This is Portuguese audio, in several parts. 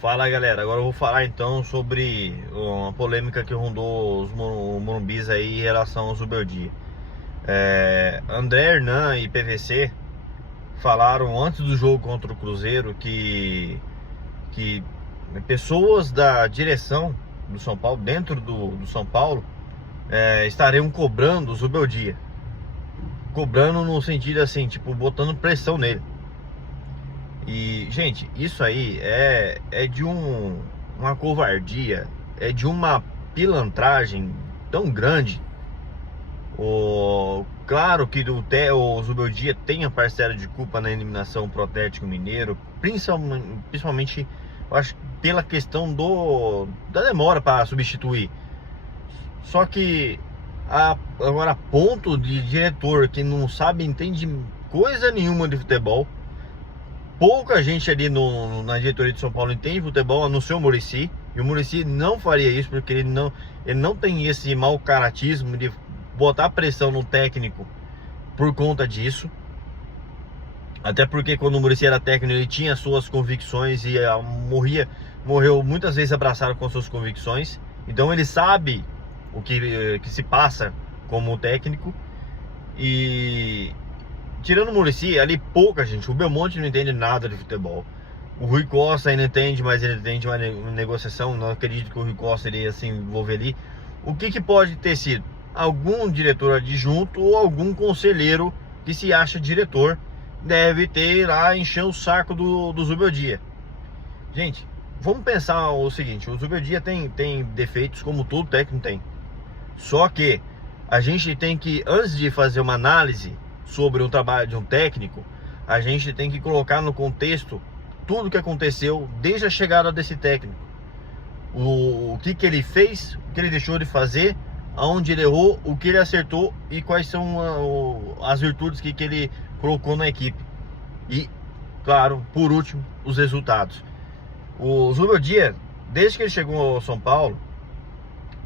Fala galera, agora eu vou falar então sobre uma polêmica que rondou os Morumbis aí em relação ao Zubeldia. André Hernan e PVC falaram antes do jogo contra o Cruzeiro que pessoas da direção do São Paulo, dentro do São Paulo, estariam cobrando o Zubeldia. Cobrando no sentido assim, tipo, botando pressão nele. E, gente, isso aí é de uma covardia, é de uma pilantragem tão grande. Claro que o Zubeldia tem a parcela de culpa na eliminação pro Atlético Mineiro, principalmente eu acho, pela questão da demora para substituir. Só que agora, a ponto de diretor que não sabe, entende coisa nenhuma de futebol. Pouca gente ali na diretoria de São Paulo entende futebol, a não ser o Muricy. E o Muricy não faria isso, porque ele não tem esse mau caratismo de botar pressão no técnico por conta disso. Até porque quando o Muricy era técnico, ele tinha suas convicções e morreu muitas vezes abraçado com suas convicções. Então ele sabe o que se passa como técnico. E tirando o Muricy, ali pouca gente. O Belmonte não entende nada de futebol. O Rui Costa ainda entende, mas ele entende uma negociação. Não acredito que o Rui Costa iria se envolver ali. O que pode ter sido? Algum diretor adjunto ou algum conselheiro que se acha diretor deve ter lá encher o saco do Zubeldia. Gente, vamos pensar o seguinte: o Zubeldia tem defeitos como todo técnico tem. Só que a gente tem que, antes de fazer uma análise sobre o trabalho de um técnico, a gente tem que colocar no contexto tudo o que aconteceu desde a chegada desse técnico. O que ele fez, o que ele deixou de fazer, aonde ele errou, o que ele acertou e quais são as virtudes que ele colocou na equipe. E, claro, por último, os resultados. O Zubeldia, desde que ele chegou ao São Paulo,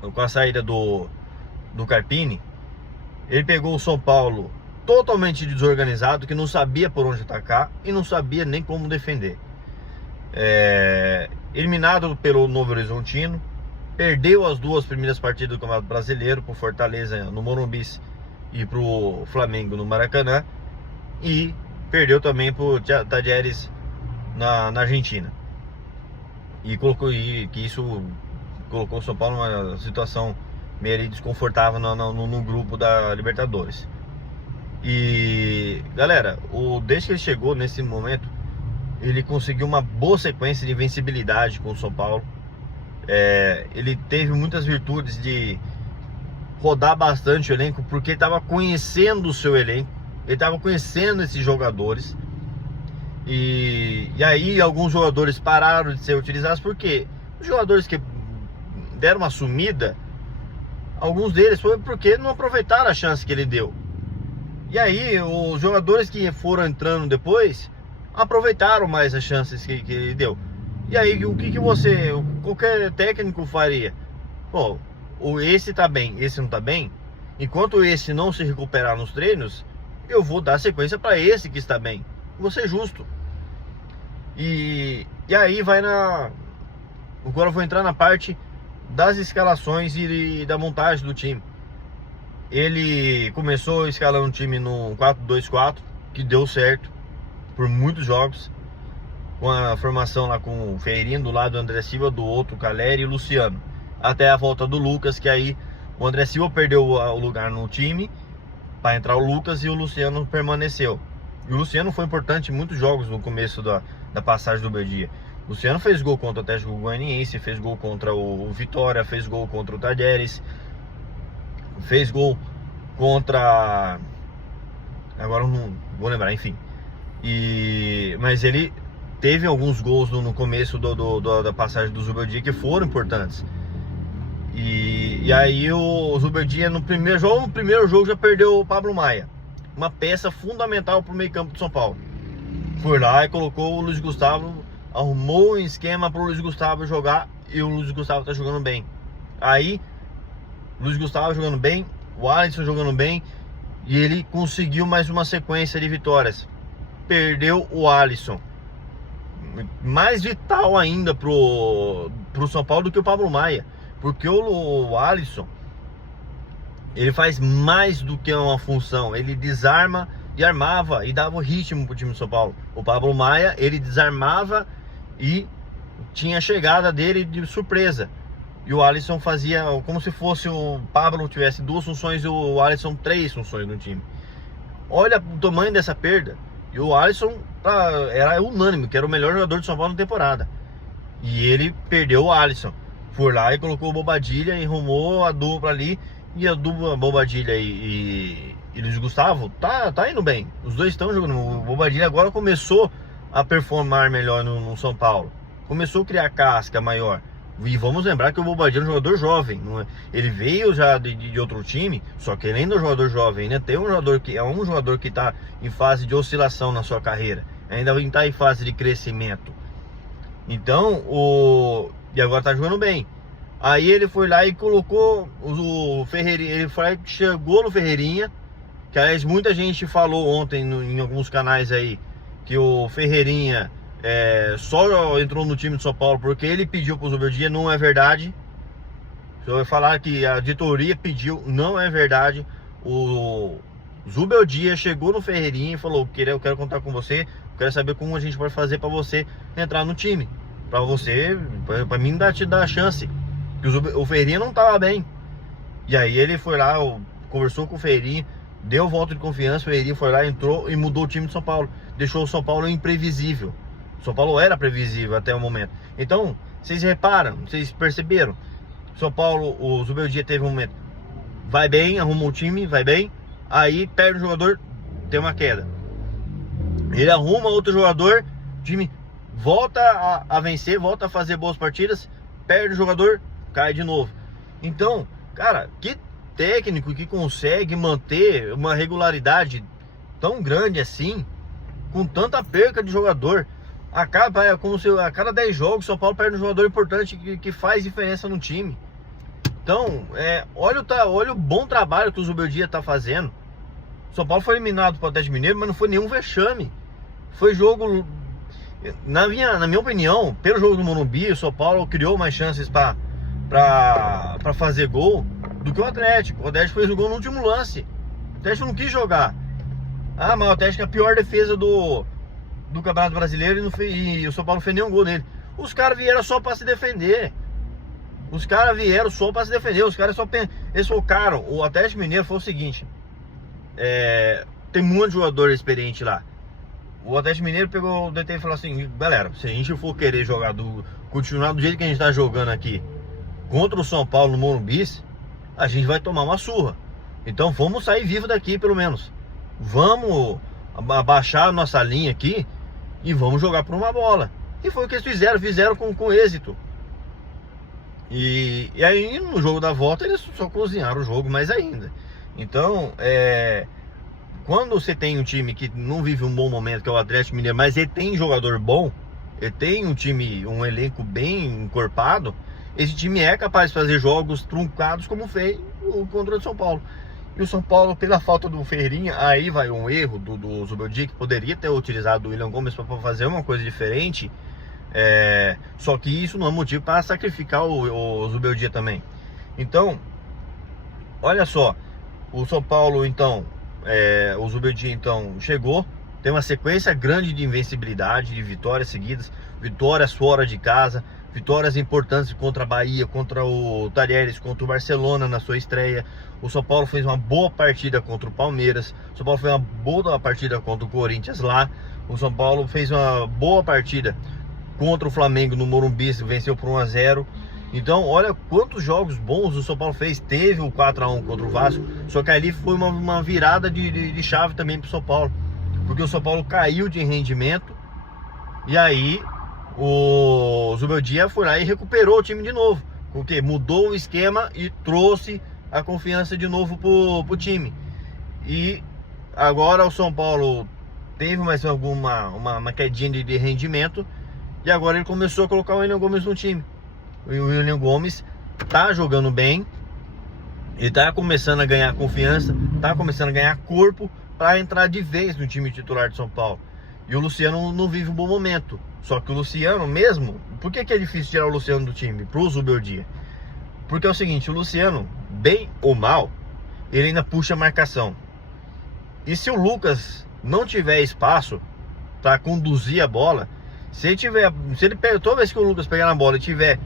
com a saída do Carpini, ele pegou o São Paulo totalmente desorganizado, que não sabia por onde atacar e não sabia nem como defender. Eliminado pelo Novo Horizontino, perdeu as duas primeiras partidas do Campeonato Brasileiro pro Fortaleza no Morumbi e pro Flamengo no Maracanã, e perdeu também pro Talleres na Argentina. Que isso colocou o São Paulo numa situação meio desconfortável no grupo da Libertadores. E galera, desde que ele chegou nesse momento, ele conseguiu uma boa sequência de invencibilidade com o São Paulo. Ele teve muitas virtudes de rodar bastante o elenco, porque ele estava conhecendo o seu elenco, ele estava conhecendo esses jogadores. E aí alguns jogadores pararam de ser utilizados, porque os jogadores que deram uma sumida, alguns deles foi porque não aproveitaram a chance que ele deu. E aí os jogadores que foram entrando depois aproveitaram mais as chances que ele deu. E aí o que qualquer técnico faria? Pô, esse tá bem, esse não tá bem. Enquanto esse não se recuperar nos treinos, eu vou dar sequência para esse que está bem. Vou ser justo. E aí agora eu vou entrar na parte das escalações e da montagem do time. Ele começou escalando o time no 4-2-4, que deu certo por muitos jogos, com a formação lá com o Ferreirinha do lado, do André Silva do outro, Caleri e Luciano, até a volta do Lucas, que aí o André Silva perdeu o lugar no time para entrar o Lucas e o Luciano permaneceu. E o Luciano foi importante em muitos jogos no começo da passagem do Beldia. O Luciano fez gol contra o Atlético Goianiense, fez gol contra o Vitória, fez gol contra o Talleres, fez gol contra... agora não vou lembrar, enfim. Mas ele teve alguns gols no começo da passagem do Zubeldia que foram importantes. E aí o Zubeldia no primeiro jogo já perdeu o Pablo Maia, uma peça fundamental para o meio campo de São Paulo. Foi lá e colocou o Luiz Gustavo, arrumou um esquema para o Luiz Gustavo jogar, e o Luiz Gustavo tá jogando bem. Aí o Luiz Gustavo jogando bem, o Alisson jogando bem, e ele conseguiu mais uma sequência de vitórias. Perdeu o Alisson, mais vital ainda pro São Paulo do que o Pablo Maia, porque o Alisson, ele faz mais do que uma função, ele desarma e armava e dava o ritmo pro time do São Paulo. O Pablo Maia, ele desarmava e tinha a chegada dele de surpresa. E o Alisson fazia como se fosse o Pablo tivesse 2 funções e o Alisson 3 funções no time. Olha o tamanho dessa perda. E o Alisson era unânime, que era o melhor jogador de São Paulo na temporada. E ele perdeu o Alisson. Foi lá e colocou o Bobadilha e arrumou a dupla ali. E a dupla Bobadilha e Luiz Gustavo tá indo bem. Os dois estão jogando. O Bobadilha agora começou a performar melhor no São Paulo. Começou a criar casca maior. E vamos lembrar que o Bobadilha é um jogador jovem, não é? Ele veio já de outro time, só que ele ainda é um jogador jovem, né? Tem um jogador que está em fase de oscilação na sua carreira, ainda está em fase de crescimento. Então, e agora está jogando bem. Aí ele foi lá e colocou o Ferreirinha, ele foi, chegou no Ferreirinha, que aliás muita gente falou ontem em alguns canais aí, que o Ferreirinha só entrou no time de São Paulo porque ele pediu pro Zubeldia. Não é verdade. Se eu falar que a diretoria pediu, não é verdade. O Zubeldia chegou no Ferreirinha e falou: eu quero contar com você, quero saber como a gente pode fazer para você entrar no time, para mim te dar a chance, que o Ferreirinha não tava bem. E aí ele foi lá, conversou com o Ferreirinha, deu voto de confiança. O Ferreirinha foi lá, entrou e mudou o time de São Paulo, deixou o São Paulo imprevisível. São Paulo era previsível até o momento. Então, vocês reparam, vocês perceberam? São Paulo, o Zubeldia teve um momento, vai bem, arruma o time, vai bem. Aí perde o jogador, tem uma queda. Ele arruma outro jogador, o time volta a vencer, volta a fazer boas partidas, perde o jogador, cai de novo. Então, cara, que técnico que consegue manter uma regularidade tão grande assim, com tanta perca de jogador? É como se a cada 10 jogos São Paulo perde um jogador importante que faz diferença no time. Então, olha o bom trabalho que o Zubeldia tá fazendo. São Paulo foi eliminado para o Atlético Mineiro, mas não foi nenhum vexame. Foi jogo, na minha opinião, pelo jogo do Morumbi, o São Paulo criou mais chances para fazer gol do que o Atlético. O Atlético fez o gol no último lance. O Atlético não quis jogar. Mas o Atlético é a pior defesa do Campeonato Brasileiro e o São Paulo não fez nenhum gol nele. Os caras vieram só para se defender. Os caras só eles focaram. O Atlético Mineiro foi o seguinte: tem muito jogador experiente lá. O Atlético Mineiro pegou o DT e falou assim: galera, se a gente for querer continuar do jeito que a gente tá jogando aqui contra o São Paulo no Morumbi, a gente vai tomar uma surra. Então vamos sair vivo daqui, pelo menos. Vamos abaixar a nossa linha aqui e vamos jogar por uma bola. E foi o que eles fizeram com êxito. E aí no jogo da volta eles só cozinharam o jogo mais ainda. Então, quando você tem um time que não vive um bom momento, que é o Atlético Mineiro, mas ele tem jogador bom, ele tem um elenco bem encorpado, esse time é capaz de fazer jogos truncados como fez contra o São Paulo. E o São Paulo, pela falta do Ferreirinha, aí vai um erro do Zubeldia, que poderia ter utilizado o William Gomes para fazer uma coisa diferente. Só que isso não é motivo para sacrificar o Zubeldia também. Então, olha só, o São Paulo então, o Zubeldia então chegou, tem uma sequência grande de invencibilidade, de vitórias seguidas, vitórias fora de casa, vitórias importantes contra a Bahia, contra o Talheres, contra o Barcelona na sua estreia. O São Paulo fez uma boa partida contra o Palmeiras. O São Paulo fez uma boa partida contra o Corinthians lá. O São Paulo fez uma boa partida contra o Flamengo no Morumbi, venceu por 1-0. Então, olha quantos jogos bons o São Paulo fez. Teve o 4-1 contra o Vasco, só que ali foi uma virada de chave também para o São Paulo, porque o São Paulo caiu de rendimento. E aí o Zubeldia foi lá e recuperou o time de novo, porque mudou o esquema e trouxe a confiança de novo pro time. E agora o São Paulo teve mais uma quedinha de rendimento, e agora ele começou a colocar o William Gomes no time. O William Gomes tá jogando bem, ele tá começando a ganhar confiança, tá começando a ganhar corpo para entrar de vez no time titular de São Paulo. E o Luciano não vive um bom momento. Só que o Luciano mesmo... Por que é difícil tirar o Luciano do time pro Zubeldia? Porque é o seguinte, o Luciano, bem ou mal, ele ainda puxa a marcação. E se o Lucas não tiver espaço para conduzir a bola, se ele pega, toda vez que o Lucas pegar na bola e tiver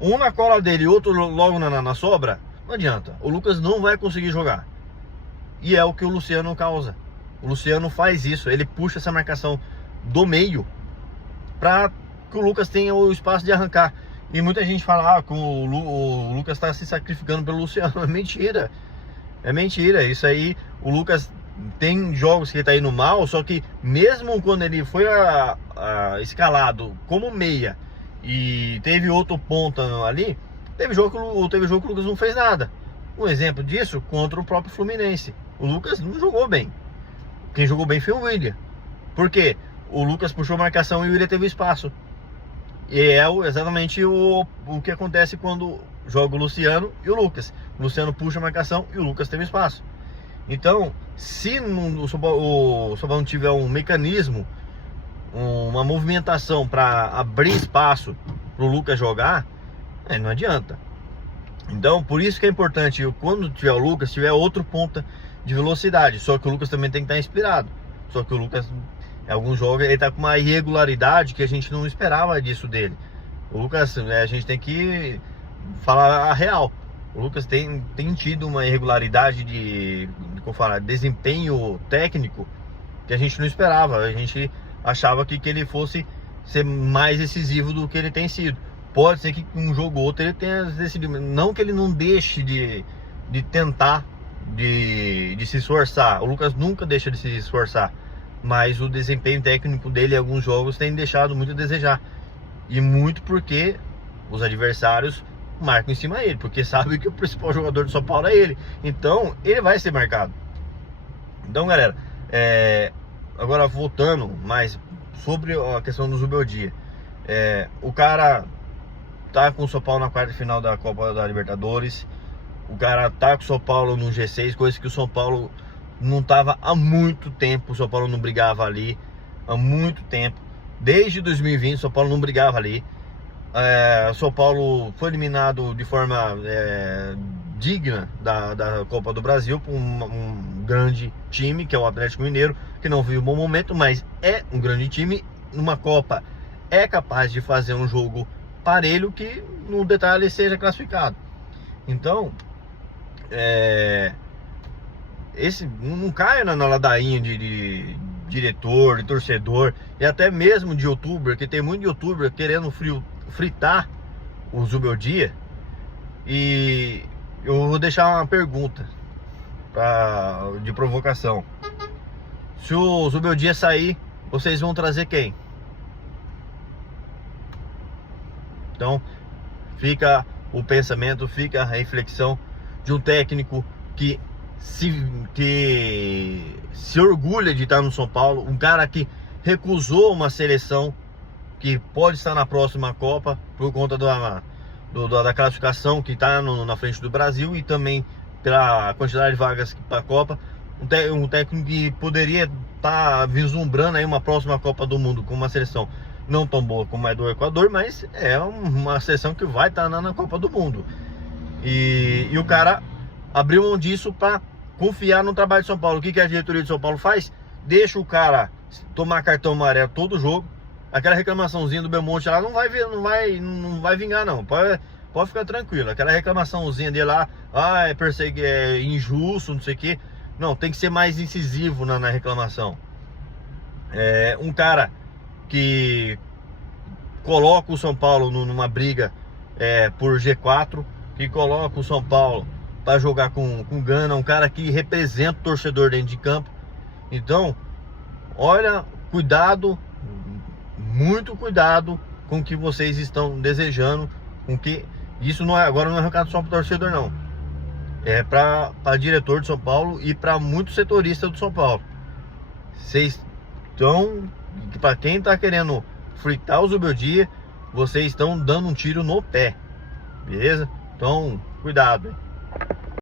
um na cola dele e outro logo na sobra, não adianta. O Lucas não vai conseguir jogar. E é o que o Luciano causa. O Luciano faz isso, ele puxa essa marcação do meio para que o Lucas tenha o espaço de arrancar. E muita gente fala que o Lucas está se sacrificando pelo Luciano. É mentira. É mentira. Isso aí, o Lucas tem jogos que ele tá indo mal, só que mesmo quando ele foi escalado como meia e teve outro ponta ali, teve jogo que o Lucas não fez nada. Um exemplo disso contra o próprio Fluminense. O Lucas não jogou bem. Quem jogou bem foi o William. Por quê? O Lucas puxou a marcação e o William teve espaço. E é exatamente o que acontece quando joga o Luciano e o Lucas. O Luciano puxa a marcação e o Lucas teve espaço. Então, se o São Paulo não tiver um mecanismo, uma movimentação para abrir espaço para o Lucas jogar, não adianta. Então, por isso que é importante, quando tiver o Lucas, tiver outro ponta de velocidade. Só que o Lucas também tem que estar inspirado. Só que o Lucas, em alguns jogos, ele está com uma irregularidade que a gente não esperava disso dele. O Lucas, a gente tem que falar a real. O Lucas tem tido uma irregularidade de desempenho técnico que a gente não esperava. A gente achava que ele fosse ser mais decisivo do que ele tem sido. Pode ser que um jogo ou outro ele tenha decidido. Não que ele não deixe de tentar, de se esforçar. O Lucas nunca deixa de se esforçar. Mas o desempenho técnico dele em alguns jogos tem deixado muito a desejar. E muito porque os adversários marcam em cima dele, porque sabe que o principal jogador do São Paulo é ele. Então, ele vai ser marcado. Então, galera, agora voltando mais sobre a questão do Zubeldia. O cara tá com o São Paulo na quarta final da Copa da Libertadores. O cara tá com o São Paulo no G6, coisa que o São Paulo não tava há muito tempo. O São Paulo não brigava ali há muito tempo. Desde 2020 o São Paulo não brigava ali. O São Paulo foi eliminado de forma digna da Copa do Brasil por um grande time, que é o Atlético Mineiro, que não vive um bom momento, mas é um grande time. Numa Copa é capaz de fazer um jogo parelho que no detalhe seja classificado. Então esse não caia na ladainha de diretor, de torcedor e até mesmo de youtuber, que tem muito youtuber querendo fritar o Zubeldia. E eu vou deixar uma pergunta de provocação: se o Zubeldia sair, vocês vão trazer quem? Então fica o pensamento, fica a reflexão de um técnico que se orgulha de estar no São Paulo, um cara que recusou uma seleção que pode estar na próxima Copa por conta da classificação que está na frente do Brasil e também pela quantidade de vagas para a Copa. Um técnico que poderia estar vislumbrando aí uma próxima Copa do Mundo com uma seleção não tão boa como é do Equador, mas é uma seleção que vai estar na Copa do Mundo. E o cara abriu mão disso para confiar no trabalho de São Paulo. O que a diretoria de São Paulo faz? Deixa o cara tomar cartão amarelo todo jogo. Aquela reclamaçãozinha do Belmonte lá não vai vingar não. Pode ficar tranquilo. Aquela reclamaçãozinha dele lá, é injusto, não sei o que. Não, tem que ser mais incisivo na reclamação. Um cara que coloca o São Paulo numa briga por G4, que coloca o São Paulo para jogar com gana, um cara que representa o torcedor dentro de campo. Então, olha, cuidado, muito cuidado com o que vocês estão desejando, com que isso agora não é recado só para o torcedor não, é para diretor de São Paulo e para muitos setoristas do São Paulo. Vocês estão, para quem está querendo fritar o Zubeldia, vocês estão dando um tiro no pé, beleza? Então, cuidado, hein?